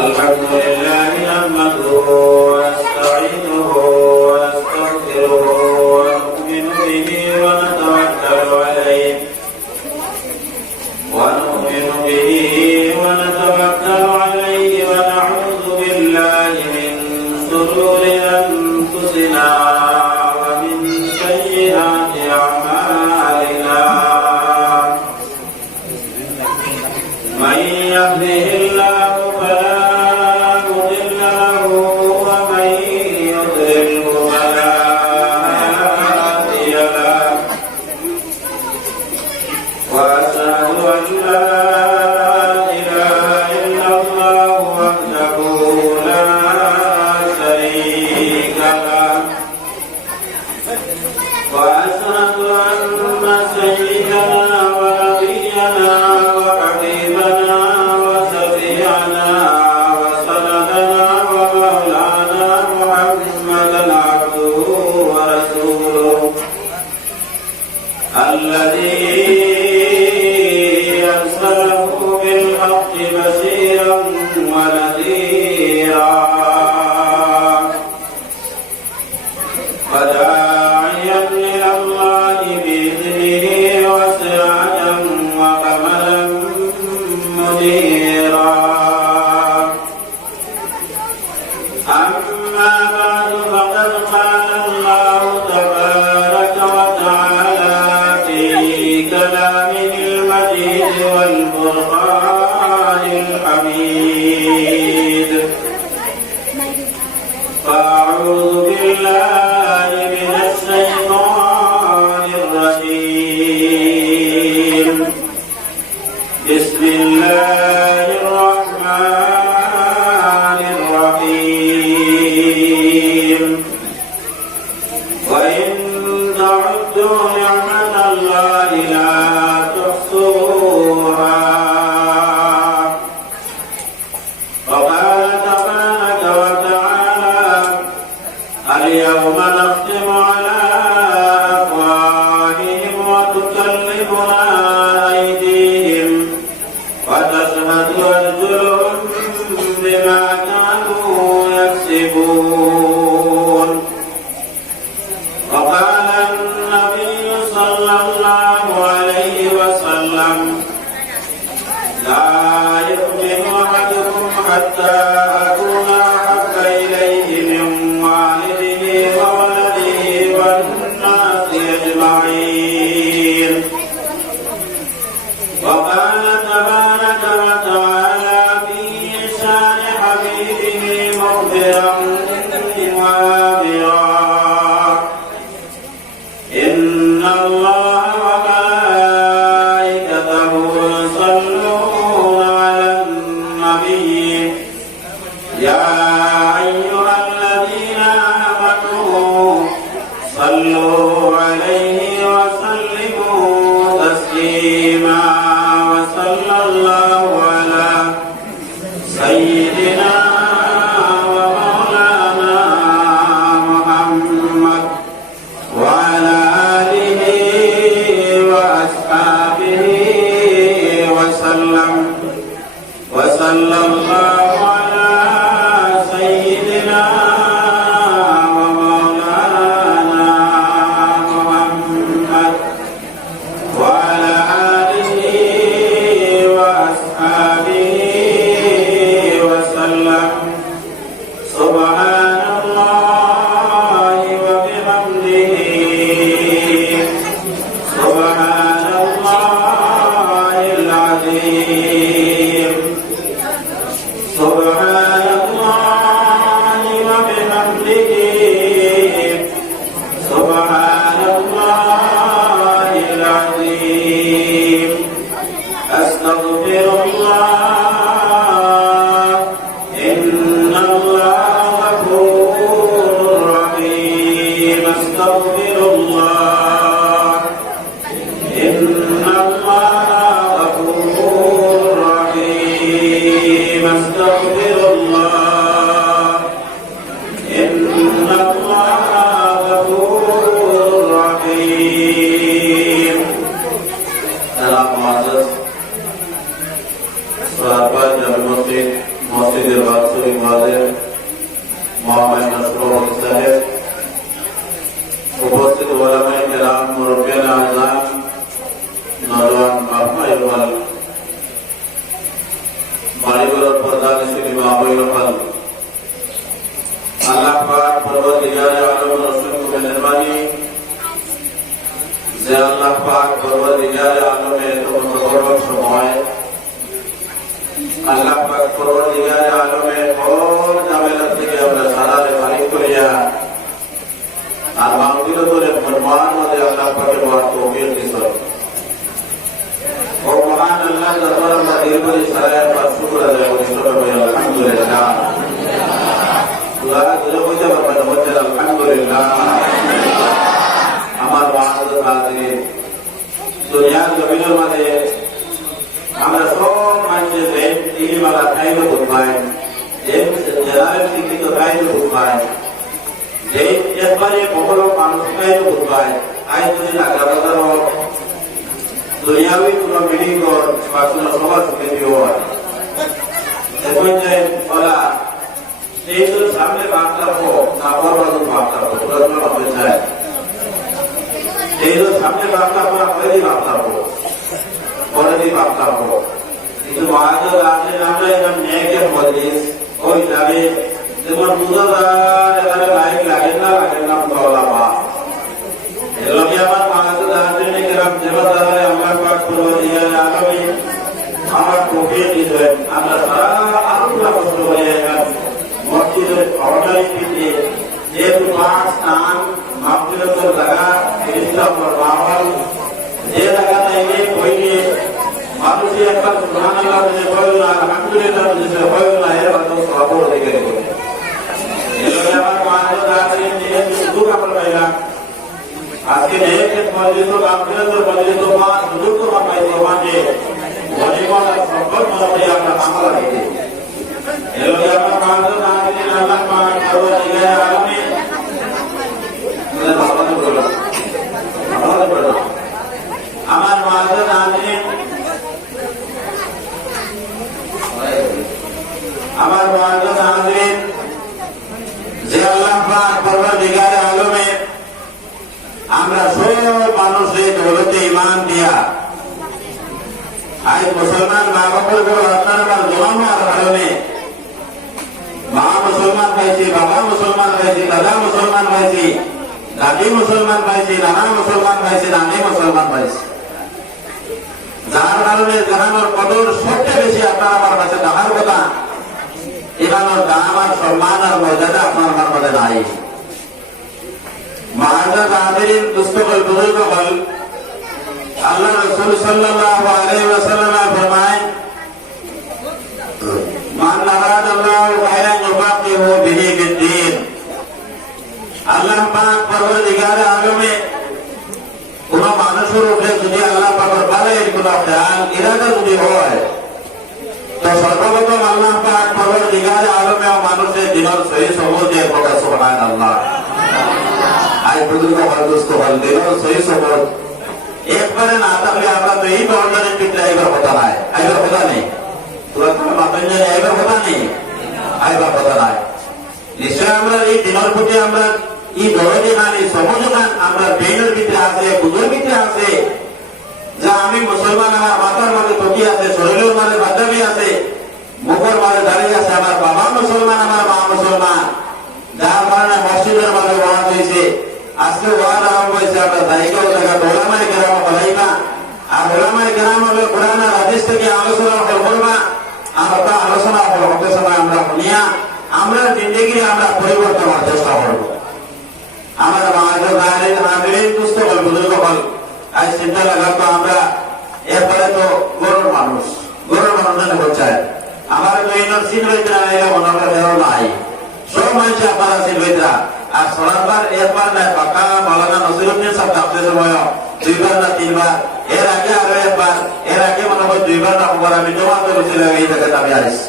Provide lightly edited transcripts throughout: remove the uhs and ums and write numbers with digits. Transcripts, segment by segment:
الحمد لله نحمده ونستعينه ونستغفره ونؤمن به ونتوكل عليه ونعوذ بالله من شرور أنفسنا ومن سيئات أعمالنا من يهده الله فلا مضل له ومن يضلله فلا هادي له وأشهد أن لا إله إلا الله وحده لا شريك له وأشهد أن سيدنا ونبينا وحبيبنا وشفيعنا وسندنا ومولانا محمدا عبده ورسوله الذي أرسله بالحق بشيرا ونذيرا وداعيا إلى الله بإذنه وسراجا وقمرا منيرا أما بعد فقد قال الله تبارك وتعالى في كلامه المجيد والفرقان الحميد فأعوذ بالله من الشيطان الرجيم بسم الله الرحمن الرحيم وإن تعدوا نعمة الله لا تحصوها وقال تبارك وتعالى اليوم نختم على أفواههم وتكلمنا أيديهم وتشهد أرجلهم بما كانوا يكسبون وقال النبي صلى الله عليه وسلم لا يؤمن أحدكم حتى أكون أحب إليه من والده وولده والناس أجمعين وقال تبارك وتعالى في شان حبيبه مخبرا وآمرا إن الله وملائكته يصلون على النبي يا أيها الذين آمنوا صلوا عليه وسلموا تسليما وصلى الله على سيدنا ومولانا محمد وعلى آله وأصحابه وسلم وصلى الله على سيدنا ومولانا محمد وعلى آله وأصحابه وسلم سبحان الله وبحمده سبحان الله العظيم سبحان الله وبحمده سبحان الله العظيم أستغفر الله إن الله غفور رحيم أستغفر الله إن الله غفور رحيم أستغفر الله লালবাগ জামে মসজিদ মসজিদের বাৎসরিক ওয়াজের মহামান্য সভাপতি সাহেব, উপস্থিত ওলামায়ে কেরাম, মুরব্বিয়ান আযম, নওজওয়ান বাবা এবং বাড়িগুলোর প্রধান শ্রী মাহবুবুল হক, আল্লাহ পাক পরবর্তীকালে আলম রসুল মেহরবানি যে আল্লাহ পাক পরবর্তীকালে আলমের বড় সময় আল্লাহ পাক পরবর্তীকালে আলমের বড় ঝামেলা থেকে আমরা সারারে বাড়ি করিয়া আর মাহফিল করে ফরমান মধ্যে আল্লাহ পাকে বড় তৌফিক দিয়েছেন। ও মহান আল্লাহ দরবার আমরা দীর্ঘদিন সারায় পাক শুকর আদায় করি, সবাই আলহামদুলিল্লাহ। আল্লাহ জুড়ে বলতে পারবেন বলছেন আলহামদুলিল্লাহ। আমার বাহাদুর হাজির দুনিয়ার জমিনের মাঝে আমরা সব মানুষের ইলিমালা খাইলে বোধ পাই, জেনারেল শিক্ষিত খাইলে বোধ পাই, যে একবারে বড় মানুষ খাইলে বোধ পাই। আজ যদি আগামী দুনিয়াবি কোন মিটিং বা কোন সভা স্বীকৃতি হয় দেখুন যে বলা সেইগুলো সামনে বার্তা হোক না বড় বার্তা হোক প্রশ্ন হতে চায়, এইগুলো সামনে বার্তা হোক পরেরই বার্তা হোক, পরেরই বার্তা হোক। কিন্তু মহাজন আছে আমরা এরকম ন্যায়কে মজলিস ওই যাবে যেমন বুধবার এখানে লাইট লাগে না বলা বা এগুলো কি আমার মহাজন আছে নাকি যেমন দ্বারা আমরা পাঠ করবো দিয়ে আগামী আমার প্রক্রিয়া দিবেন আমরা সারা আলোচনা করতে পারি। মসজিদের অর্ডারি পিঠে যেহেতু পাক স্থান মাহফিলতের জায়গা ইসলাম মাহল যে জায়গাটা এনে বইয়ে মানুষের একটা সুবহানাল্লাহ বলে বলল না, আলহামদুলিল্লাহ বলে বলল না, এর বাদ সব অধিকার করে এগুলো আমার মহাজন আছে যেহেতু শুধু আমরা পাইলাম আজকে নেকের মসজিদ মাহফিলতের মসজিদ মা শুধু তোমার পাই সমাজে গরিবরা সকল মনে আমরা আমলা দিতে এগুলো আমার মহাজন আছে আল্লাহ পাক পরবর্তীকালে আলামিন আমার মহাজন আছে আমার মহাজন আছে যে আল্লাহ পাক পরবর্তীকালে আলামিন আমরা সব মানুষের দৌলতে ইমান দিয়া আজ মুসলমান মা বাবার গুলো আপনার আমার জন্ম হওয়ার কারণে মা মুসলমান পাইছি, বাবা মুসলমান পাইছি, দাদা মুসলমান পাইছি, দাদি মুসলমান পাইছি, নানা মুসলমান পাইছি, নানি মুসলমান পাইছি, যার কারণে জাহানোর কদর সবচেয়ে বেশি আপনার আমার কাছে দেখার কথা। ইমানোর দাম আর সম্মান আর মর্যাদা আপনার আমার মধ্যে নাই। মহাজাত আদিন দুস্থকল বুজুর্গ হল আল্লাহ রাসূল সাল্লাল্লাহু আলাইহি ওয়াসাল্লাম ফরমায় মান আরাদাল্লাহু খায়রান ইউফাকিহু বিহি ফিদ্দীন। আল্লাহ পাক পরওয়ারদিগারে আলমে কোন মানুষের উপরে যদি আল্লাহ পাকের ভালোর কোন খেয়াল ইরাদা যদি হয় তো সর্বপ্রথম আল্লাহ পাক পরওয়ারদিগারে আলমে মানুষের দিনের সহি সবুজ দিয়ে কথা সুবহানাল্লাহ। আই বুজুর্গ হল দোস্ত হল দিনের সহি সবুজ একবারে না থাকলে আমরা তো এই বর্ণনের ভিতরে আইবার কথা নাই, আইবার কথা নেই, তোরা তোমার মাতান জানি আইবার কথা নেই, আইবার কথা নাই। নিশ্চয় আমরা এই দিনের প্রতি আমরা এই দরদি খান এই সবুজ খান আমরা ব্রেনের ভিতরে আছে, বুঝের ভিতরে আছে যা আমি মুসলমান, আমার মাথার মাঝে টকি আছে, শরীরের মাঝে বাদামি আছে, মুখের মাঝে দাঁড়িয়ে আছে, আমার বাবা মুসলমান, আমার মা মুসলমান, যার কারণে মসজিদের মাঝে ওয়াজ হয়েছে। আজকে ওয়াজ আরম্ভ হয়েছে, আমরা জায়গাও জায়গা ওলামায়ে কেরাম বলাইবা আর ওলামায়ে কেরাম হলো কোরআন আর হাদিস থেকে আলোচনা করবা আর তা আলোচনা হতে সময় আমরা শুনিয়া আমরা জিন্দগি আমরা পরিবর্তন করার চেষ্টা করবো। আমার মায়ের পুস্তক হল বুজুর্গ হল আজ চিন্তা লাগাতো আমরা এরপরে তো গরুর মানুষ হচ্ছে আমার তো এই সিন হইতে মনে দেওয়া নাই, সব মানুষ আপনারা সিন হইতরা আর সরাবার একবার নাই পাকা মাওলানা নসিরুদ্দিন সাহেব তাফসীর সময় দুইবার না তিনবার, এর আগে আরো একবার, এর আগে মনে হয় দুইবার না একবার আমি জমা করেছিল এই জায়গাতে আমি আসি।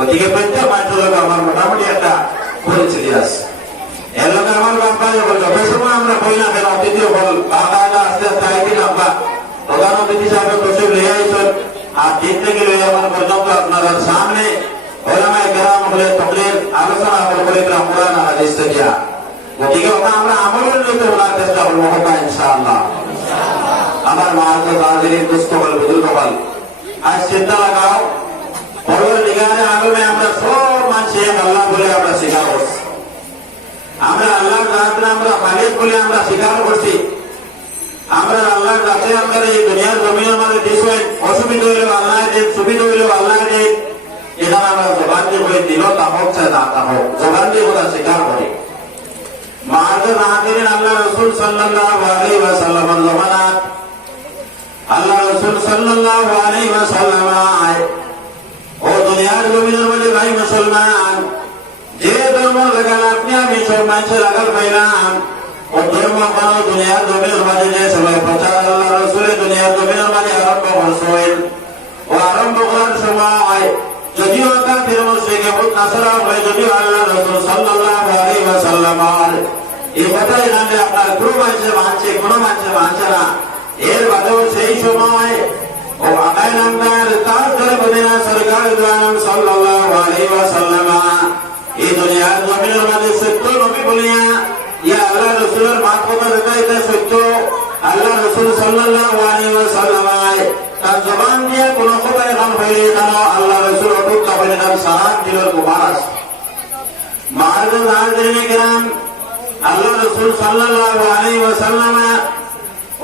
ওদিকে প্রত্যেক মানুষের আমার মোটামুটি একটা পরিচিতি আছে। এর লোক আমার বাবা যত সময় আমরা বই না কেন অতিথি হল বাবা আস্তে আস্তে আইবি লম্বা প্রধান অতিথি সাহেব তসিফ লিয়ে আইসন আর 3 থেকে লইয়া এখন পর্যন্ত আপনাদের সামনে ওলামায়ে কেরাম হলে তকরির আলোচনা করে কোরআন হাদিস থেকে গতিকে আমরা আমলের নিতে ওনার চেষ্টা করবো ইনশাআল্লাহ। আমার মাআযুর হাজিরিন দুস্থকল বুজুর্গকল আজ চিন্তা লাগাও পরওয়ারদিগারে আলমে আমরা সব মানছি আল্লাহ বলে আমরা স্বীকার করছি, আমরা আল্লাহর জাতকে আমরা মালিক বলে আমরা স্বীকার করছি, আমরা আল্লাহর জাতে আমরা এই দুনিয়ার জমিনের মধ্যে দিছেন অসুবিধা হইলেও আল্লাহ দেন, সুবিধা হইলেও আল্লাহ দেন, এটা আমরা জবান দিয়ে বলে দিল তা হোক চাই না তা হোক জবান দিয়ে ওরা স্বীকার করি। মাআযুর হাজিরিন আল্লাহ রাসূল সাল্লাল্লাহু আলাইহি ওয়াসাল্লামের জামানাত আল্লাহ রাসূল সাল্লাল্লাহু আলাইহি ওয়াসাল্লাম ও দুনিয়ার জমিনের মধ্যে ভাই মুসলমান যে ধর্ম লাগাল আপনি আমি সব মানুষের লাগাল পাইলাম ও ধর্ম কোন দুনিয়ার জমিনের মাঝে যে সবাই প্রচার আল্লাহ রাসূলের দুনিয়ার জমিনের মাঝে আরম্ভ করছেন ও আরম্ভ করার সময় যদিও কাফির মুশরিক এবং নাসারা হয়, যদিও আল্লাহ রাসূল সাল্লাল্লাহু আলাইহি ওয়াসাল্লামের এই কথাই নামে আপনার কোনো মানুষের মানছে কোনো মানুষের মানছে না, এর বাদেও সেই সময় ও আকাই নামদার তার ধরে মদিনা সরকার দুআলম সাল্লাল্লাহু আলাইহি ওয়াসাল্লাম এই দুনিয়ার জমিনের মাঝে সত্য নবী বলিয়া ইয়া আল্লাহ রাসূলের মাতৃকা দেখাইতে সত্য আল্লাহ রাসূল সাল্লাল্লাহু আলাইহি ওয়াসাল্লাম তার জবান দিয়ে কোন কথা এখন হইলে যেন আল্লাহ রাসূল অটুট কাপড়ে তার সাহায্য দিলের মুবারক। মাআযুর হাজিরিন কিরাম আল্লাহ রাসূল সাল্লাল্লাহু আলাইহি ওয়াসাল্লাম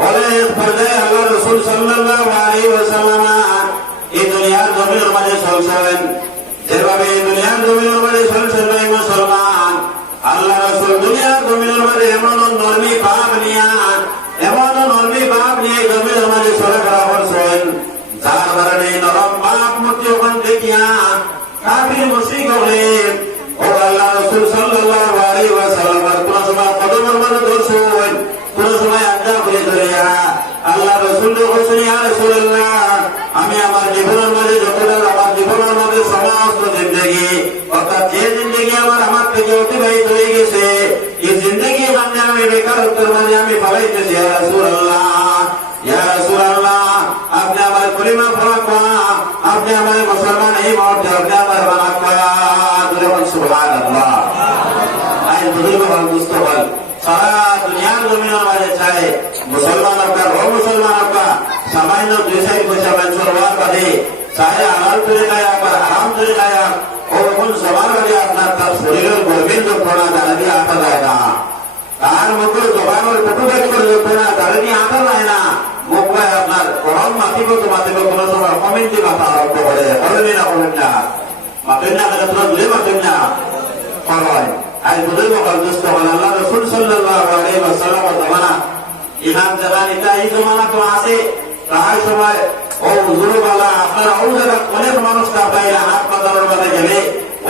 ওরে পর্দায় আল্লাহ রাসূল সাল্লাল্লাহু আলাইহি ওয়াসাল্লাম এই দুনিয়ার জমিনের মাঝে চলছেন, যেভাবে এই দুনিয়ার জমিনের মাঝে চলছেন ভাই মুসলমান আল্লাহ রাসূল দুনিয়ার জমিনের মাঝে এমন নরমি ভাব নিয়ে জমিনের মাঝে চলাফেরা করছেন, যার কারণে নরম ভাব মূর্তি ওখান দেখিয়া কাফির মুশরিক হলে ও আল্লাহ রাসূল সাল্লাল্লাহু আলাইহি ওয়াসাল্লামের কোন সময় কদমের মধ্যে ধরছেন, কোন সময় আজ্ঞা করে ধরিয়া আল্লাহ রাসূল বলেছেন ইয়া রাসূলুল্লাহ আমি আমার জীবনের মাঝে যতটা আমার জীবনের মাঝে সমস্ত জিন্দেগি অর্থাৎ যে জিন্দেগি আমার থেকে অতিবাহিত হয়ে গেছে এই জিন্দেগি মানে আমি বেকারত্বের মাঝে আমি পালাইতেছি ইয়া রাসূলুল্লাহ আপনি আমার কলিমা পড়া, আপনি আমার মুসলমান এই মুহূর্তে আপনি আমার বানাক্কা সুবহানাল্লাহ। আই বুজুর্গ হল দুস্থ হল সারা দুনিয়ার জমিনের মাঝে চায় মুসলমান আপনার ও মুসলমান আপনার সামান্য 2-4 পয়সা মানুষের হওয়ার বাদে চাহে হালাল তরিকায় আপনার হারাম তরিকায় ও কোন সবার বাদে আপনার তার শরীরের গর্বের যন্ত্রণা জানা দিয়ে আঁকা যায় না, তার মুখের জবানের কটুকাটি করে যন্ত্রণা জানা দিয়ে আঁকা যায় না, মুখ ভাই আপনার গরম মাতিব কোনো সময় কমেন্টি মাথা আরম্ভ করে বলেন না মাতেন না তোরা দূরে মাতেন না হয়। আজ বুঝবো দুস্থ হল আল্লাহ রাসূল সাল্লাল্লাহু আলাইহি ওয়াসাল্লামের জামানা ইমাম জামানিটা এই জমানা তো আছে প্রায় সময় ও হুজুরওয়ালা আপনারা ও জায়গা অনেক মানুষ পাইলে হাত পাতানোর মধ্যে গেলে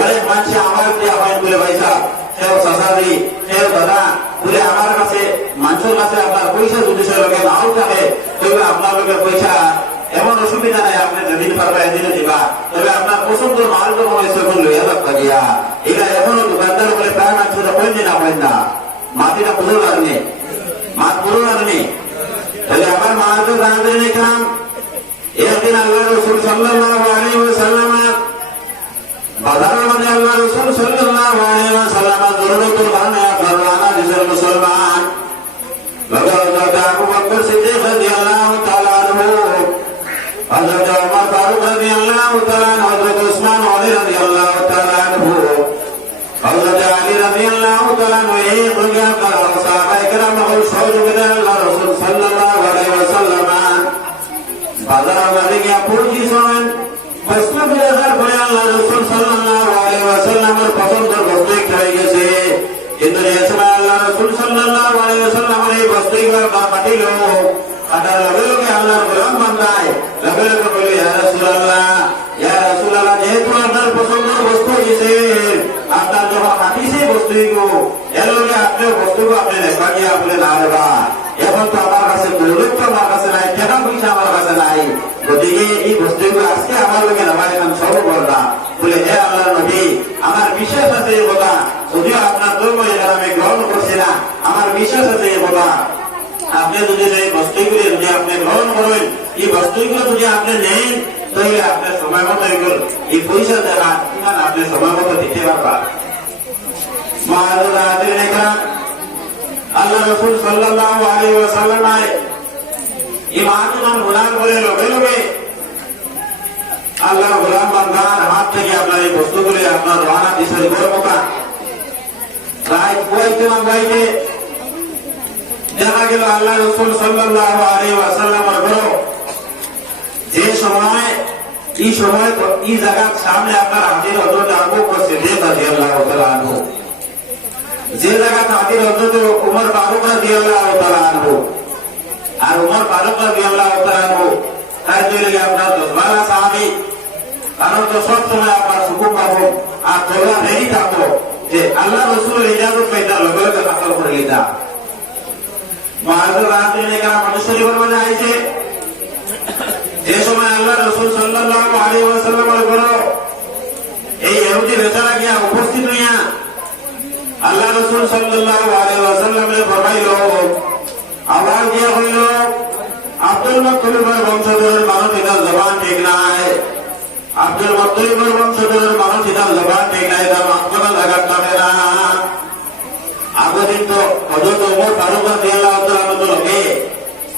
অনেক মানুষ আমার দিয়ে হয় বলে পয়সা কেউ চাচাদি কেউ দাদা বলে আমার কাছে মানুষের কাছে আপনার পয়সা যদি সে লোকে নাও থাকে তবে আপনার লোকের পয়সা এমন অসুবিধা নাই, আপনি দিন পারবে দিনে দিবা, তবে আপনার পছন্দ মাল যখন সেখন লইয়া যাত্রা গিয়া এটা এখনো দোকানদার বলে প্রায় মানুষ করেন না মাটিটা পুরো লাগনি মাঠ পুরো লাগনি। তাহলে আমার মাহাজুর হাজিরিন কিরাম একদিন আল্লাহ রাসূল সাল্লাল্লাহু আলাইহি ওয়াসাল্লাম বাজারের মধ্যে আল্লাহ রাসূল সাল্লাল্লাহু আলাইহি ওয়াসাল্লাম জরুরতুল কারণে আপনার রানা দিছেন মুসলমান হযরত আবু বকর সিদ্দিক রাদিয়াল্লাহু তাআলা আনহু, হযরত ওমর ফারুক রাদিয়াল্লাহু তাআলা আনহু, হযরত উসমান গনি রাদিয়াল্লাহু তাআলা আনহু, হযরত আলী রাদিয়াল্লাহু তাআলা আনহু এই দুনিয়া কার সাহাবায়ে কেরাম হল সহযোগিতা আল্লাহ রাসূল সাল্লাল্লাহু আলাইহি ওয়াসাল্লাম বাজারের মধ্যে গিয়া পৌঁছেছেন। প্রশ্ন জিজ্ঞাসার পরে আল্লাহ রাসূল সাল্লাল্লাহু আলাইহি ওয়াসাল্লামের পছন্দের বস্তু একটা হয়ে গেছে, কিন্তু এই সময় আল্লাহ রাসূল সাল্লাল্লাহু আলাইহি ওয়াসাল্লামের এই বস্তুগুলো পাঠিল কাটার লগে লগে আল্লাহর গোলাম বান্দায় লগে লগে বলে ইয়া রাসূলুল্লাহ যেহেতু আপনার পছন্দের বস্তু হয়েছে আপনার যখন পাঠিয়েছে বস্তুগুলো এর লগে আপনার বস্তুগুলো আপনি রেখা দিয়ে আপনি না দেবা, এখন তো আমার কাছে দৌলত আমার কাছে নাই, টাকা পয়সা আমার কাছে নাই, গতিকে এই বস্তুগুলো আজকে আমার লোকে নেওয়া এখন সব করবা বলে হে আল্লাহ নবী আমার বিশ্বাস আছে এই কথা, যদিও আপনার ধর্ম এটা আমি গ্রহণ করছি না, আমার বিশ্বাস আছে এই কথা আপনি যদি এই বস্তুগুলি যদি আপনি গ্রহণ করেন এই বস্তুগুলো যদি আপনি নেন তাহলে আপনার সময় মতো এগুলো এই পয়সা দেখা কিমান আপনি সময় মতো দিতে পারবা। আল্লাহ রসুল সাল্লাল্লাহু আলাইহি ওয়াসাল্লাম ইমান গুনাহ করে লগে লগে আল্লাহ গোলাম বান্দার হাত থেকে আপনার এই বস্তুগুলি আপনার রওনা দিশারি করবোকা রাত বইতে না বইতে দেখা গেল আল্লাহ রসুল সাল্লাল্লাহু আলাইহি ওয়াসাল্লামের ঘর যে সময় এই জায়গার সামনে আপনার হাজির হজরত আবু বকর সিদ্দিক রাদিয়াল্লাহু তাআলা আনহু, যে জায়গা হাজির হজরত উমর ফারুক রাদিয়াল্লাহু তাআলা আনহু, আর উমর ফারুক রাদিয়াল্লাহু তাআলা আনহু তাই চলে আপনার 10-12 সাহাবী, কারণ তো সব সময় আপনার সুকুম পাবো আর তোলা নেই থাকবো যে আল্লাহ রসুলের ইজাজত পাইতার লগে লগে হাসল করে লিতা মহাজর রাত্রি মানুষের জীবনে আইছে। যে সময় আল্লাহ রসুল সাল্লাল্লাহু আলাইহি ওয়াসাল্লামের ঘর এই ইহুদি বেচারা গিয়া উপস্থিত হইয়া আল্লাহ রসুল সাল্লাল্লাহু আলাইহি ওয়াসাল্লামের ফরমাইল, আওয়াজ দিয়া হইল, আব্দুল মুত্তালিবের বংশধরের মানুষ এটা জবান ঠিক নাই, আব্দুল মুত্তালিবের বংশধরের মানুষ এটা জবান ঠিক নাই, তার মাঝখানে জায়গার থাকে না। আগদিন তো হযরত ওমর ফারুক রাদিয়াল্লাহু তাআলা আনহু লগে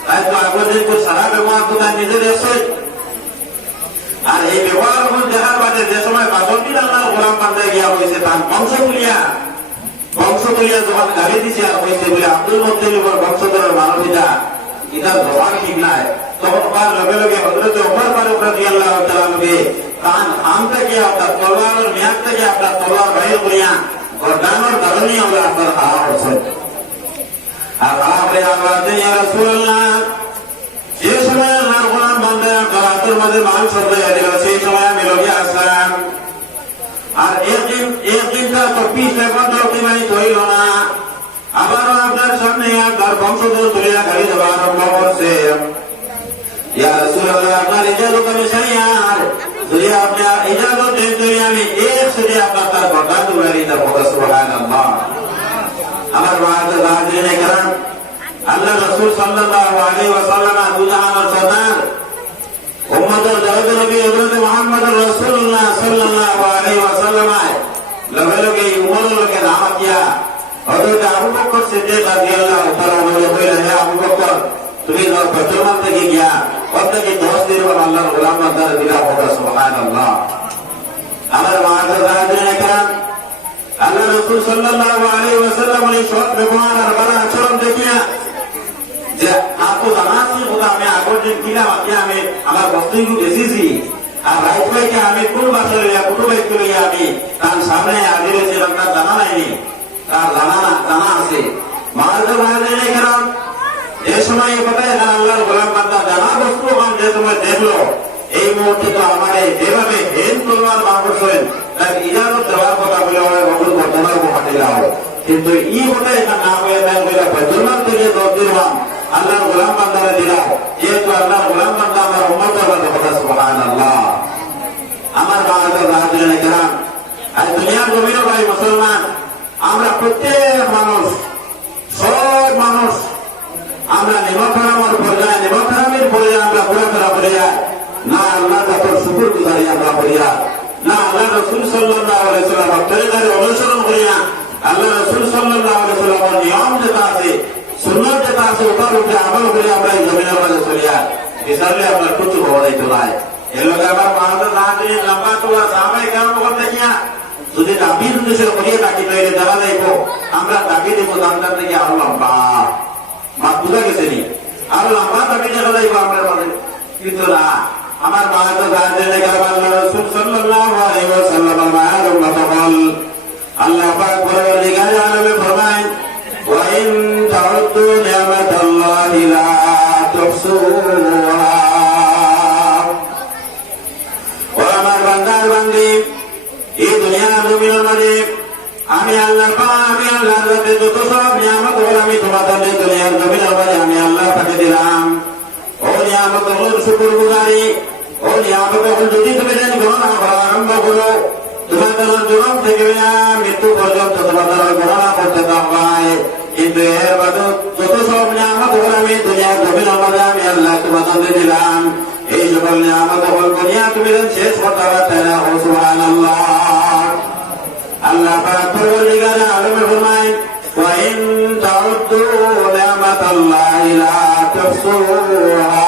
তাই তো আগদিন তো সারা ব্যবহার তো তার নিজের এসে, আর এই ব্যবহার দেখার বাদে যে সময় বাদবির আল্লাহর গোলাম বান্দায় গিয়া হয়েছে তার বংশ তুলিয়া যখন গাড়ি দিছে আর হয়েছে বলে আব্দুল মুত্তালিবের বংশধরের মানুষ এটা জবান ঠিক নাই, তখন তার লগে লগে হযরত ওমর ফারুক রাদিয়াল্লাহু তাআলা আনহু কান আম থেকে আপনার তলোয়ারের মেয়াদ থেকে আপনার তলোয়ার বাহির করিয়া গর্দানের কারণে আমরা আপনার খাওয়া হচ্ছে। আর আপনি আওয়াজ ইয়া রাসূলুল্লাহ, যে সময় আমার গোলাম বান্দা রাতের মধ্যে মান শব্দ এলো সেই সময় আমি লগে আসলাম, আর একদিনটা তো 20 সেকেন্ড অতিবাহিত হইল না, আবারও আপনার সামনে আপনার বংশধর তুলিয়া গাড়ি দেওয়া আরম্ভ করছে। ইয়া রাসূলুল্লাহ, আপনার ইজাজত আমি চাইয়ার, যদি আপনার ইজাজত দেন যদি আমি একসাথে আপনার তার গর্দান তুলে দিতে পারবো। সুবহানাল্লাহ। আমার বাহাদুর হাজিরিনে কেরাম, আল্লাহ রাসূল সাল্লাল্লাহু আলাইহি ওয়াসাল্লাম দুজাহানের সরদার উম্মতের জগত নবী হযরত মুহাম্মদ রাসূলুল্লাহ সাল্লাল্লাহু আলাইহি ওয়াসাল্লাম লগে লগে উমরের লগে দাওয়াত দিয়া হযরত আবু বকর সিদ্দিক রাদিয়াল্লাহু তাআলা আনহু কইলেন, হে আবু বকর, তুমি বর্তমান থেকে গিয়া অন্তত 10 দিন আল্লাহর গোলাম বান্দার দিলা হবে। সুবহানাল্লাহ। আমার বাহাদুর হাজিরিনে কেরাম, আল্লাহ রাসূল সাল্লাল্লাহু আলাইহি ওয়াসাল্লাম এই সৎ ব্যবহার আর ভালো আচরণ দেখিয়া যে আপু জানাচ্ছি খোদা আমি আগের দিন কিনা আমি আমার বস্তুগুলো বেশিছি, আর রাইট ভাইকে আমি কোন বাসা লইয়া কোন বাইকে লইয়া আমি তার সামনে আগে রয়েছে আপনার জানা নাইনি, তার জানা আছে। বাহাদুর হাজিরিনে কেরাম, যে সময় কোথায় আল্লাহর গোলাম বান্দা জানা বস্তু যে সময় দেখলো, এই মুহূর্তে তো আমার যেভাবে হেন তলোয়ার বার করছেন তার ইজাজত দেওয়ার কথা বলে বহু বর্তমানে হাতিলা হয়, কিন্তু ই কোথায় এটা না হয়ে দেন বলে বর্তমান থেকে 10 দিন আল্লাহর গোলাম বান্দারে দিলা, যেহেতু আল্লাহর গোলাম বান্দা আমার উম্মতের কথা। সুবহানাল্লাহ। আমার বাহাদুর হাজিরিনে কেরাম, আর দুনিয়ার জমিনে ভাই মুসলমান, আমরা প্রত্যেক মানুষ, সব মানুষ আমরা নেমখারামের পর্যায়ে আমরা ঘোরাফেরা করে যায় না, আল্লাহ তার শুকুর গুজারি আমরা করিয়া না, আল্লাহ রাসূল সাল্লাল্লাহু আলাইহি ওয়াসাল্লাম তরিকার অনুসরণ করিয়া আল্লাহ রাসূল সাল্লাল্লাহু আলাইহি ওয়াসাল্লামের নিয়ম যেটা আছে, সুন্নাত যেটা আছে ওটার উপরে আমল করে আমরা এই জমিনের মাঝে চলিয়া বিচারলে আপনার কিছু হওয়া যাইত নাই। এর লগে আমার বাহাদুর হাজিরিন লম্বা তোলা সাহাবায়ে কেরাম দেখিয়া যদি দাবির উদ্দেশ্যে করিয়া থাকি তাহলে দেওয়া যাইব, আমরা দাবি দেব দামদার থেকে আরো লম্বা মাত বুঝা গেছে নি, আরো লম্বা দাবি দেখা যাইব আমরা বলে, কিন্তু না। আমার বাহাদুর হাজিরিনে কেরাম, আল্লাহ রাসূল সাল্লাল্লাহু আলাইহি ওয়াসাল্লামের মায়ের উম্মত হল আল্লাহ পাক পরওয়ারদিগারে আলমে ফরমায়, ওয়া ইন তাউদ্দু নি'মাতাল্লাহি লা তুহসুহা। ও আমার বান্দার বান্দি, এই দুনিয়ার জমিনের মাঝে আমি আল্লাহ যত সব নিয়ামত হল আমি তোমাদের দুনিয়ার জমিনের মাঝে আমি আল্লাহ পাঠিয়ে দিলাম। ও নিয়ামত হল শুকর গুজারি, ও নিয়ামত হল যদি তুমি গণনা করা আরম্ভ করো তোমাদের জন্ম থেকে মৃত্যু পর্যন্ত তোমাদের গণনা করতে পারবাই, কিন্তু এর বাদে যত সব নিয়ামত হল আমি দুনিয়ার জমিনের মাঝে আমি আল্লাহ তোমাদের দিলাম, এই সকল নিয়ামত হল দুনিয়া তুমি শেষ করতে পারতে না। সুবহানাল্লাহ। আল্লাহ পাক পরওয়ারদিগার আলমে ফরমায় ওয়া ইন তাউদ্দু নি'মাতাল্লাহি লা তুহসুহা।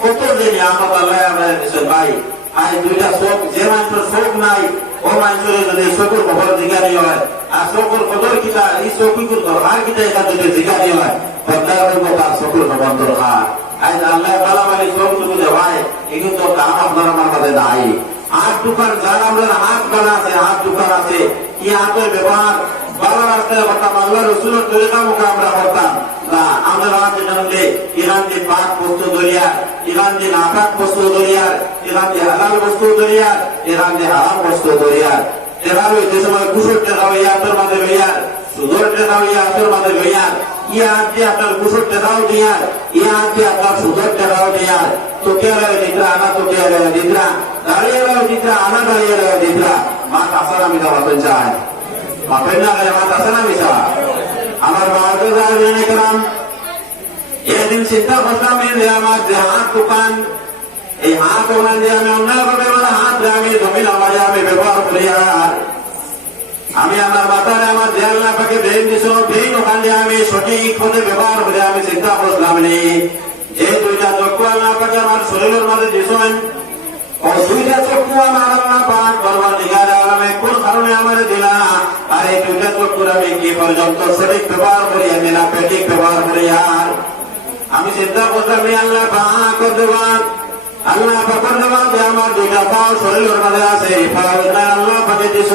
কত যে নিয়ামত আল্লাহ আমাদের দিয়েছেন ভাই। আজ দুইটা চোখ, যে মানুষের চোখ নাই ও মানুষের যদি চোখের খবর জিজ্ঞাসী হয় আর চোখের খবর কিতা এই চোখের দরকার কিতা এটা যদি জিজ্ঞাসী হয় তার চোখের খবর দরকার। আজ আল্লাহ বালাবালি চোখ যদি দেওয়ায় এগুলো তো দাম আপনার আমার কাছে নাই। হাত দোকান যার আমাদের হাত বানা আছে, হাত দোকান আছে, কি হাতের ব্যবহার ভালো রাস্তায় করতাম, আল্লাহ রসুলের তরিকা মুখে আমরা করতাম না। আমরা হাতে জানলে ইরান দিয়ে পাক বস্তু দরিয়ার, ইরান দিয়ে নাপাক বস্তু দরিয়ার, ইরান দিয়ে হালাল বস্তু দরিয়ার, ইরান দিয়ে হারাম বস্তু দরিয়ার। টেকার যে সময় কুসুর টেকা হইয়া হাতের মাঝে লইয়ার, সুদর টেকা হইয়া হাতের মাঝে লইয়ার, ইয়া হাত দিয়ে আপনার কুসুর টেকাও দিয়ার, ইয়া হাত দিয়ে আপনার সুদর টেকাও দিয়ার। তোকে নিদ্রা আনা, তোকে নিদ্রা দাঁড়িয়ে নিদ্রা আনা, দাঁড়িয়ে নিদ্রা মা কাছার আমি দাঁড়াতে চাই। বাপের না গেলে মাত আছে না মিশা। আমার বাবাকে যারাম এদিন চিন্তা করতাম আমার যে হাত দোকান, এই হাত ওখান দিয়ে আমি অন্যভাবে হাত আমি জমি নামাজে আমি ব্যবহার করি। আর আমি আমার মাথায় আমার যে আল্লাহ পাকে ব্রেন দিছিল ব্রেন ওখান দিয়ে আমি সঠিক পথে ব্যবহার করে আমি চিন্তা করলাম নি যে দুইটা চক্ষু আল্লাহ পাকে আমার শরীরের মাঝে দিয়েছেন ও দুইটা চক্ষু আমার আল্লাহ পাক পরওয়ারদিগার আলমে কোন কারণে আমার দিলা। আর এই দুইটা চক্ষুর আমি কি পর্যন্ত সঠিক ব্যবহার করি আমি না পেটিক ব্যবহার করি। আর আমি চিন্তা করতাম আল্লাহ পাক দেওয়ার আল্লাহ পাকের দেওয়া যে আমার দুইটা পাও শরীরের মাঝে আছে, পাও আল্লাহ পাকে দিছ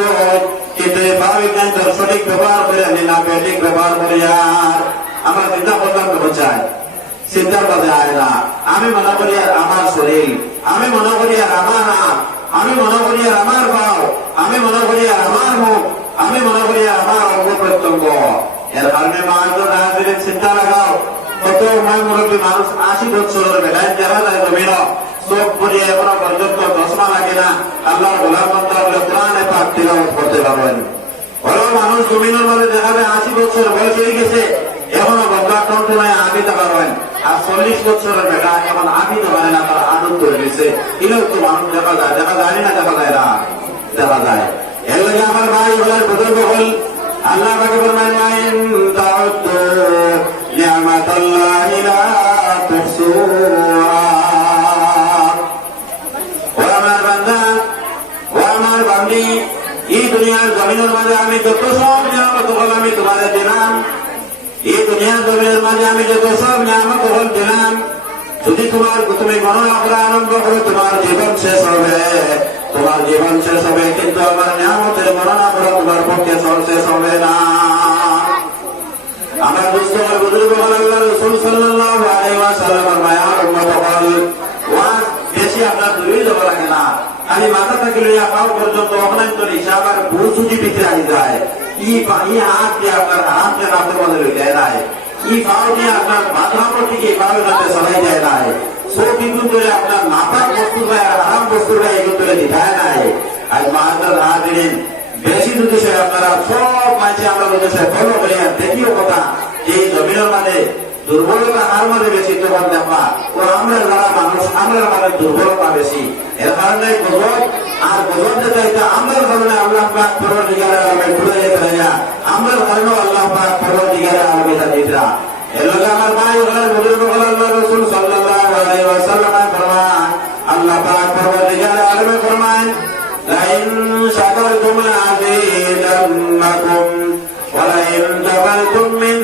কিন্তু এই পাও তোর সঠিক ব্যবহার করে আমি না পেটিক ব্যবহার করি। আর আমার চিন্তা করতাম চাই চিন্তার কাছে আয় না। আমি মনে করি আর আমার শরীর, আমি মনে করি আর আমার হাত, আমি মনে করি আর আমার পাও, আমি মনে করি আর আমার মুখ, আমি মনে করি আর আমার অঙ্গ প্রত্যঙ্গ। এর কারণে মানুষের চিন্তা লাগাও। কত মুরব্বী মানুষ 80 বছরের বেলায় দেখা যায় জমিন চোখ পড়িয়ে এখনো পর্যন্ত চশমা লাগে না। আল্লাহর গোলাম বান্দা হলে কোরআনে পাক তিলাওয়াত করতে পারবেন। বড় মানুষ জমিনের মধ্যে দেখা যায় 80 বছর বয়স হয়ে গেছে এখনো গঙ্গা টন্টনায় আবিতে পারবেন। আর 40 বছরের বেটা এখন আবিতে পারে না, তার আনন্দ হয়ে গেছে। এগুলো তো মানুষ দেখা যায়, দেখা যায় না, দেখা যায় না, দেখা যায়। এর লাগে আমার ভাই হলার বুজুর্গ হল আল্লাহ পাকে ফরমায়েন তাউদ্দু নি'মাতাল্লাহি লা তুহসুহা। ও আমার বান্দা, ও আমার বান্দি, এই দুনিয়ার জমিনের মাঝে আমি যত সব নিয়ামত হল আমি তোমাদের দিলাম, এই দুনিয়ার জমিনের মাঝে আমি যত সব নিয়ামত হল দিলাম, যদি তুমি গণনা করে আনন্দ করো তোমার জীবন শেষ হবে, তোমার জীবন শেষ হবে, কিন্তু আমার নিয়ামতের গণনা করা তোমার পক্ষে শেষ হবে না। আমার দুস্থ বুজুর্গ আল্লাহ রাসূল সাল্লাল্লাহু আলাইহি ওয়াসাল্লামের মায়ার উম্মত হল ওয়াজ বেশি আপনার দূরে যাব লাগে না, খালি মাথা থেকে লইয়া পাও পর্যন্ত অনন্তর হিসাব আর বুঝুটি ভিতরে আই যায়। ই হাত দিয়ে আপনার হাত দিয়ে রাতের মধ্যে লই যায় নাই, ই পাও দিয়ে আপনার মাথা থেকে পাও রাতে সবাই যায় নাই, সব কিন্তু করে আপনার মাথার বস্তু গায়ে আর আরাম বস্তু গায়ে এগুলো করে দিঠায় নাই। আজ মাহাজার হাত দিলেন বেশি যদি সে আপনারা সব মাঝে আমরা যদি সে ফলো করি আর দেখিও কথা এই জমিনের মানে দুর্বলতা আর মধ্যে বেশি তখন দেখা ও আমরা যারা মানুষ আমরা মানে দুর্বলতা বেশি। এর কারণে গজব আর গজব যেটা এটা আমরা কারণে আল্লাহ পাক পরওয়ারদিগার আলমে ভুলে যেতে না, আমরা কারণে আল্লাহ পাক পরওয়ারদিগার আলমে তা দিতরা। এর লগে আমার ভাই ওখানে বুজুর্গ হল আল্লাহ রাসূল সাল্লাল্লাহু আলাইহি ওয়াসাল্লাম ফরমান আল্লাহ পাক পরওয়ারদিগার আলমে ফরমান লাইন শাকারতুম লাযীদান্নাকুম ওয়া লাইন কাফারতুম মিন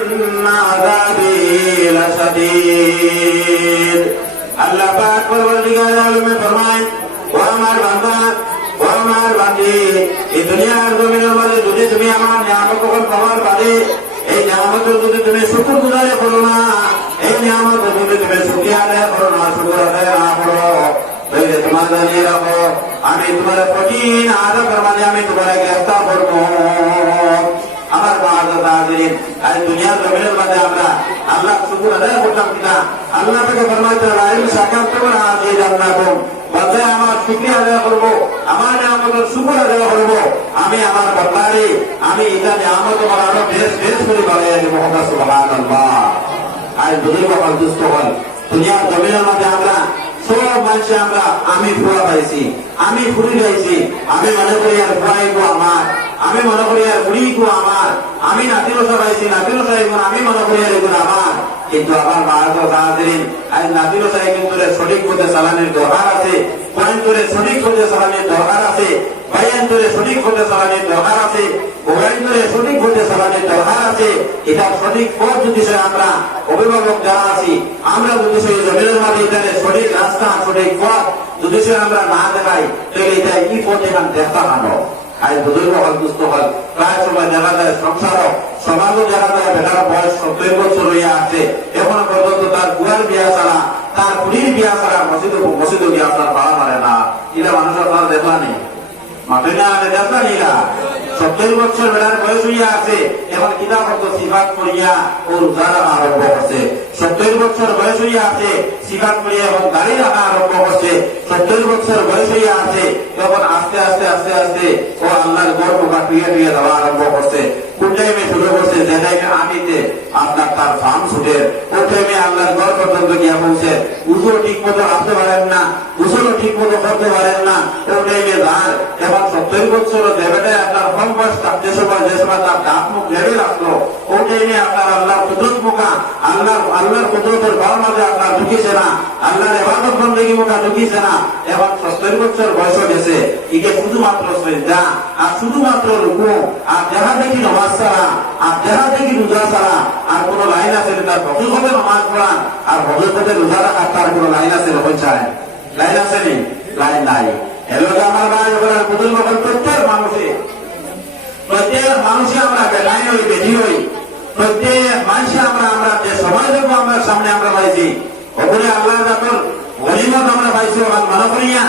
আযাবি লাশাদীদ। আল্লাহ পাক পরওয়ারদিগার আলমে ফরমান ও আমার বান্দা, ও আমার বান্দি, এই দুনিয়ার জমিনের মধ্যে যদি তুমি আমার নিয়ামত পাওয়ার বাদে এই নিয়ামতের যদি তুমি শুকর গুজারি করো না, এই নিয়ামতের যদি তুমি শুকরিয়া আদায় করো না, শুকর আদায় না করো, তাহলে তোমার জানিয়ে রাখো আমি তোমার কঠিন আযাবের মাঝে আমি তোমার গ্রেফতার করবো। আমার বাহাদুর আজ দুনিয়ার জমিনের মাঝে আমরা আল্লাহ শুকর আদায় করতাম কিনা? আল্লাহ থেকে ফরমাইতে লাইন শাকারতুম লাযীদান্নাকুম, বান্দা আমার শুকরিয়া আদায় করবো, আমার নিয়ামতের শুকর আদায় করবো, আমি আমার বান্দারে আমি এটা নিয়ামত আমার আরো বেশ বেশ করে বাড়াইয়া দেব। সুবহানাল্লাহ। আজ বুজুর্গ হল দুস্থ হল দুনিয়ার জমিনের মাঝে আমরা সব মানুষে আমরা আমি ফুয়া পাইছি, আমি ফুরি গাইছি, আমি মনে করি আর ফুয়াইবো আমার, আমি মনে করি আর ফুড়িগো আমার, আমি নাতিরসা পাইছি, নাতিরসা এগুলো আমি মনে করি আর এগুলো আমার। কিন্তু আমার ভারত সাহায্যের আজ নাতিরসা কিন্তু সঠিক পথে চালানোর দরকার আছে, পয়েন্টরে সঠিক পথে চালানোর দরকার আছে, বায়ান্তরে সঠিক পথে চালানোর দরকার আছে, ওয়াইন্তরে সঠিক পথে চালানোর দরকার আছে। এটা সঠিক পথ যদি আমরা অভিভাবক যারা আছি আমরা যদি সেই জমিনের মাঝে এখানে সঠিক রাস্তা সঠিক পথ যদি আমরা না দেখাই তাহলে এটা কি পথ এখান দেখা হানো। আজ বুজুর্গ হল দুস্থ হল প্রায় সময় দেখা যায় সংসারও সমাজও দেখা যায় বেটার বয়স 70 বছর হইয়া আছে, এখনো পর্যন্ত তার বুয়ার বিয়া ছাড়া তার পুরীর বিয়া ছাড়া মসজিদ গিয়া আপনার পাড়া মারে না। এটা মানুষ আপনার দেখলা নেই মাঠে না দেখলা নিলা 70 বছর বেটার বয়স হইয়া আছে, এখন কিতাব সিফাত করিয়া ও রোজা রাখা আরম্ভ করছে। 70 বছর বয়স হইয়া আছে, সিফাত করিয়া এবং দাড়ি রাখা আরম্ভ করছে। 70 বছর বয়স হইয়া আছে, তখন আস্তে আস্তে আস্তে আস্তে ও আল্লাহর গর্ব বা টুইয়া টুইয়া দেওয়া আরম্ভ করছে। কোন টাইমে শুরু করছে, যে টাইমে আমিতে আপনার তার ফার্ম ছুটে, ওই টাইমে আল্লাহর গড় পর্যন্ত গিয়া পৌঁছে। উজুও ঠিক মতো আসতে পারেন না, উজুও ঠিক মতো করতে পারেন না, ওই টাইমে যার এখন 70 বছর দেবেটায় আপনার কম বয়স যে সময় তার দাঁত মুখ লেগে রাখলো, ওই টাইমে আপনার আল্লাহর কুদরত মুখা আল্লাহর কুদরতের ঘর মাঝে আপনার ঢুকিছে না, আল্লাহর ইবাদত বন্দেগী মুখা ঢুকিছে না। এখন 70 বছর বয়স গেছে, একে শুধুমাত্র শ্রদ্ধা আর শুধুমাত্র রুকু আর যাহা দেখি নামাজ ছাড়া আর যাহা দেখি রোজা ছাড়া আর কোন লাইন আছে তার হজরতে নামাজ পড়া আর হজরতে রোজা রাখার তার কোন লাইন আছে চায় লাইন আছে নি? লাইন নাই। এলো আমার ভাই ওরা বুঝল প্রত্যেক মানুষে আমরা লাইন হই বেশি হই, প্রত্যেক মানুষে আমরা যে সময় দেখবো আমরা সামনে আমরা পাইছি ওপরে আল্লাহ জাতর গনিমত আমরা পাইছি। ওখান মনে করিয়া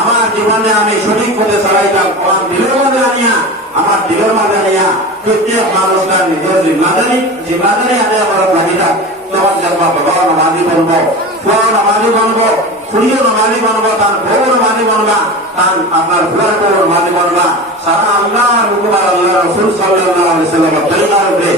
আমার জীবনে আমি সঠিক পথে চালাইতাম, ওখান দিলের মাঝে আনিয়া আমার দিলের মাঝে আনিয়া প্রত্যেক মানুষটা নিজের জিম্মাদারি আনে আমার লাগিতাম। তখন দেখবা বাবা নামাজি বলবো, ফুয়াও নামাজি বলবো, ফুড়িও নামাজি বলবো, তার বউ নামাজি বলবা, তার আপনার ফুয়ার বউ নামাজি বলবা। সারা আল্লাহর হুকুম আর আল্লাহ রাসূল সাল্লাল্লাহু আলাইহি ওয়াসাল্লামের তরিকার উপরে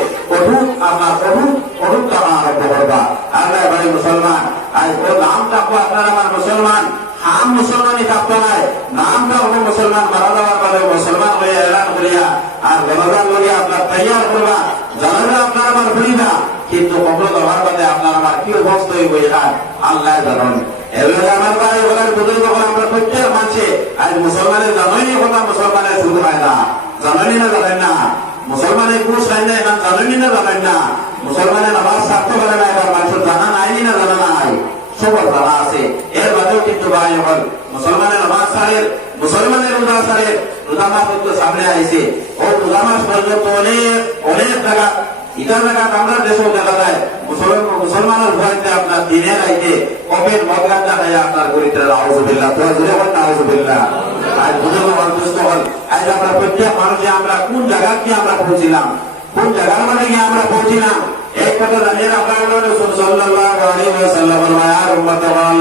অটুট থাকা আরম্ভ করবা। আল্লাহ ভাই মুসলমান, আজ ও নামটা আপনার আমার মুসলমান, হাম মুসলমানই থাকতে নাই, নামটা হলো মুসলমান, মারা যাওয়ার পরে মুসলমান হয়ে এলান করিয়া আর রমজান করিয়া আপনার তৈয়ার করবা, জানাবে আপনার আমার ভুলিবা, কিন্তু কখনো দেওয়ার বাদে আপনার আমার কি অবস্থা হইব এখান আল্লাহ জানেন। এগুলো আমার ভাই ওগুলোর বুঝুন যখন আমরা প্রত্যেক মানছে আজ মুসলমানের জানাইনি কথা, মুসলমানের সুদ হয় না, জানানি না জানেন না, মুসলমানের ঘুষ খাই না এখান জানেনি না জানেন না, মুসলমানের নামাজ ছাড়তে পারে না এবার মানুষের জানা নাইনি না জানা নাই, সবর জানা আছে। এর বাদেও কিন্তু ভাই হল মুসলমানের নামাজ ছাড়ের, মুসলমানের রোজা ছাড়ের, রোজা মাস পর্যন্ত সামনে আইছে, ও রোজা মাস পর্যন্ত অনেক জায়গা ইটার জায়গা আমরা দেশেও দেখা যায় মুসলমানের ভয়তে আপনার দিনের আইতে কবের মদগানটা খাইয়া আপনার গরিতে নাউজুবিল্লাহ, তো জুড়ে বল নাউজুবিল্লাহ। আজ বুঝলো অন্তস্থ হল, আজ আমরা প্রত্যেক মানুষে আমরা কোন জায়গা কি আমরা পৌঁছিলাম, কোন জায়গার মানে গিয়ে আমরা পৌঁছিলাম। এক কথা জানিয়ে আপনার রাসূল সাল্লাল্লাহু আলাইহি ওয়াসাল্লামের মায়ার উম্মত হল,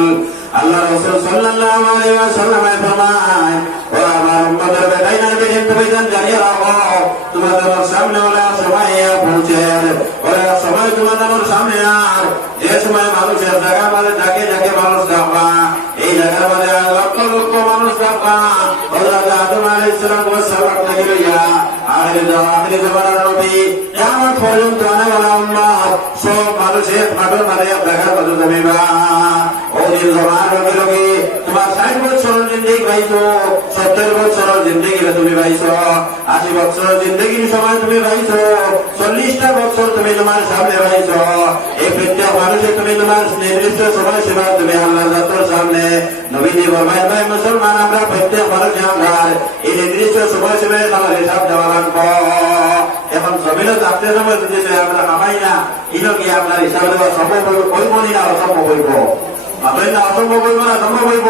আল্লাহ রাসূল সাল্লাল্লাহু আলাইহি ওয়াসাল্লাম ফরমায়, ও আমার উম্মতের বেটাইনা বেদিন তুমি জানিয়ে রাখো তোমাদের সামনে ওলা সময় পৌঁছে, ওরা সময় তোমাদের সামনে আর যে সময় মানুষের জায়গা মানে যাকে যাকে মানুষ ডাকবা, এই জায়গার মানে লক্ষ লক্ষ মানুষ ডাকবা। হযরত আদম আলাইহিস সালাম থেকে লইয়া আখিরি জামানার নবী কিয়ামত পর্যন্ত আনেওয়ালা উম্মত সব মানুষের ফাটল মানে দেখার মতো যাবেবা। ওই জমান লগে লগে তোমার 60 বছর জিন্দেগি পাইছো, 70 বছর জিন্দেগি তুমি পাইছো, 80 বছর জিন্দেগির সময় তুমি পাইছো, 40টা বছর তুমি তোমার সামনে পাইছো। এই প্রত্যেক মানুষের তুমি তোমার নির্দিষ্ট সময় সীমা তুমি আল্লাহ জাতর সামনে নবীজি ফরমায়, ভাই মুসলমান আমরা প্রত্যেক মানুষে আমরা এই নির্দিষ্ট সময় সীমায় আমার হিসাব দেওয়া লাগবো। এখন জমিনে থাকতে সময় যদি আমরা নামাই না, ইনো কি আপনার হিসাব দেওয়া সম্ভব হইব না অসম্ভব হইব? আপনি না অসম্ভব হইব না সম্ভব হইব?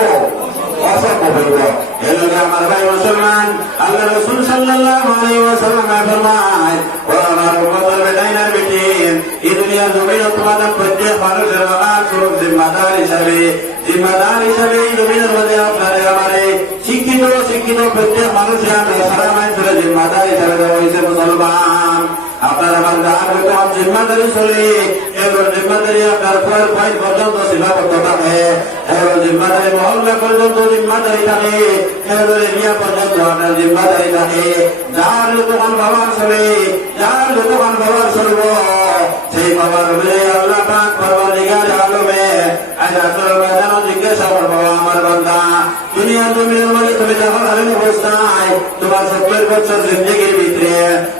অসম্ভব হইব। এই লোকে আমার ভাই মুসলমান, আল্লাহ রাসূল সাল্লাল্লাহু আলাইহি ওয়াসাল্লাম ফরমায়, ও আমার উম্মতের বেটাইনার বেটি, এই দুনিয়ার জমিনে তোমাদের প্রত্যেক মানুষের আমার সুরক জিম্মাদার হিসাবে এই জমিনের মধ্যে আপনারে আমারে শিক্ষিত প্রত্যেক মানুষের আমরা সারা মানুষের জিম্মাদার হিসাবে দেওয়া হয়েছে মুসলমান। আপনার আমার গান তোমার জিম্মাদারি চলে এবার জিম্মাদারি আপনার পয়েন্ট পর্যন্ত সীমাবদ্ধ থাকে এবার জিম্মাদারি মহল্লা পর্যন্ত জিম্মাদারি থাকে এবার এরিয়া পর্যন্ত আপনার জিম্মাদারি থাকে যার যতক্ষণ বাবার চলে যার যতক্ষণ বাবার চলব সেই বাবার বলে আল্লাহ পাক পরওয়ারদিগার আলমে আজ আসল ময়দানে জিজ্ঞাসা করবো আমার বান্দা দুনিয়ার জমিনের মাঝে তুমি যখন আলেম অবস্থায় তোমার 70 বছর জিন্দগির ভিতরে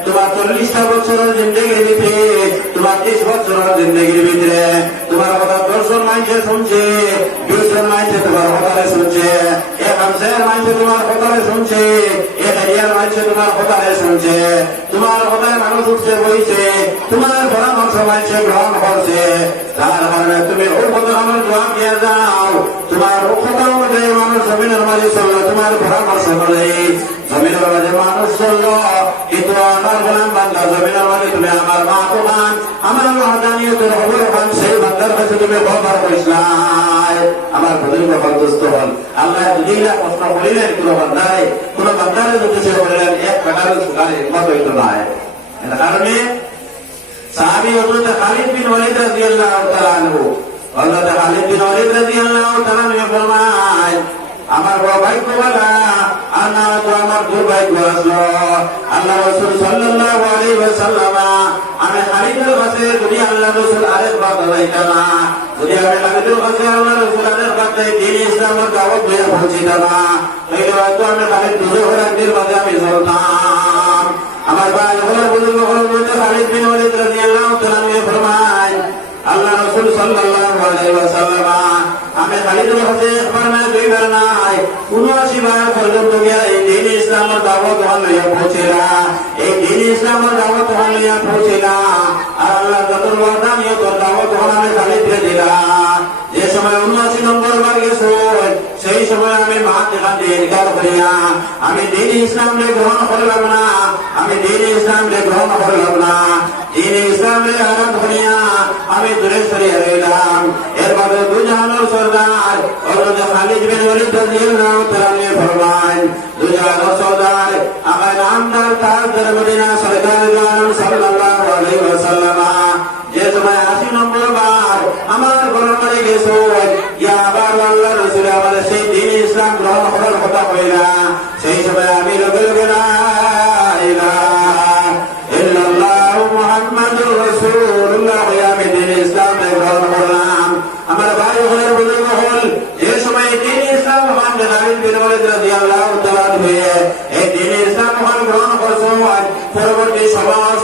তোমার 40টা বছরের জিন্দগির ভিতরে তোমার 30 বছরের জিন্দগির ভিতরে তোমার কথা 10 জন মানুষে শুনছে 20 জন মানুষে তোমার কথা শুনছে এক হামসার মানুষে তোমার কথা শুনছে এক এরিয়ার মানুষে তোমার কথা শুনছে তোমার কথায় মানুষ উঠছে বইছে তোমার পরামর্শ মানুষে গ্রহণ করছে তার কারণে তুমি ওর কথা আমার জবাব দিয়ে যাও তোমার ও কথা অনুযায়ী মানুষ জমিনের মাঝে চললো তোমার পরামর্শ অনুযায়ী জমিনের মাঝে মানুষ চললো কিন্তু আমার গোলাম বান্দা জমিনের মাঝে তুমি আমার মা তোমার আমার মহাদানীয় তোর খবর খান সেই বান্দার কাছে তুমি ব্যবহার করিসলাই আমার প্রতিদিন সন্তুষ্ট হল আল্লাহ দুদিনা প্রশ্ন করিলেন কোন বান্দারে যদি সে বললেন এক প্রকারের সুখারে মত হইত নয় কারণে সাহাবী হযরত খালিদ বিন ওয়ালিদ রাদিয়াল্লাহু তাআলা আনহু হযরত খালিদ বিন ওয়ালিদ রাদিয়াল্লাহু তাআলা আনহু ফরমায় আমার বড় ভাগ্য বলা আর না তো আমার দুর্ভাগ্য আসলো আল্লাহ রাসূল সাল্লাল্লাহু আলাইহি ওয়াসাল্লাম আমি খালিদের কাছে যদি আল্লাহ রাসূল আরেকবার বলাইতা না যদি আমি খালিদের কাছে আল্লাহ রাসূল আরেকবার দ্বীন ইসলামের দাওয়াত দিয়ে পৌঁছিতাম না তাহলে হয়তো আমি খালিদ দুজোর একদিন মাঝে আমি চলতাম আমার ভাই হলো বুজুর্গ হযরত খালিদ বিন ওয়ালিদ রাদিয়াল্লাহু তাআলা আনহু ফরমায় আল্লাহ রাসূল সাল্লাল্লাহু আলাইহি ওয়াসাল্লাম আমি খালিদের কাছে একবার না দুইবার নাই 79 বার পর্যন্ত গিয়া এই দ্বীন ইসলামের দাওয়াত লইয়া পৌঁছিলা এই দ্বীন ইসলামের দাওয়াত লইয়া পৌঁছিলা আর আল্লাহ যত ওয়াদা নিয়ে তোর দাওয়াত আমি খালিদকে দিলাম যে সময় 79 নম্বর বার গেছো সেই সময় আমি মাত দেখা দিয়ে ইনকার করিয়া আমি দ্বীন ইসলামকে গ্রহণ করলাম না আমি দ্বীন ইসলামকে গ্রহণ করলাম না দ্বীন ইসলামকে আঘাত করিয়া আমি দূরে সরিয়ে রইলাম এর মধ্যে দুজাহানের সর্দার হযরত খালিদ বিন ওয়ালিদ রাদিয়াল্লাহু তাআলা আনহু ফরমান দুজাহানের সর্দার আমার নামদার তাজদার মদিনা সরকার আলম সাল্লাল্লাহু আলাইহি ওয়াসাল্লাম যে সময় 80 নম্বর বার আমার ঘরে গেছো ইয়া আবার আল্লাহ রাসূল আমার সেই দ্বীন ইসলাম গ্রহণ করার কথা কইলা সেই সময় আমি লগে লগে লা ইলাহা ইল্লাল্লাহু মুহাম্মাদুর রাসূলুল্লাহ আমি দ্বীন ইসলাম গ্রহণ করলাম আমার ভাই হলের বুজুর্গ হল যে সময় দ্বীন ইসলাম হযরত খালিদ বিন ওয়ালিদ রাদিয়াল্লাহু তাআলা আনহু এই দ্বীন ইসলাম গ্রহণ করছেন পরবর্তী সময়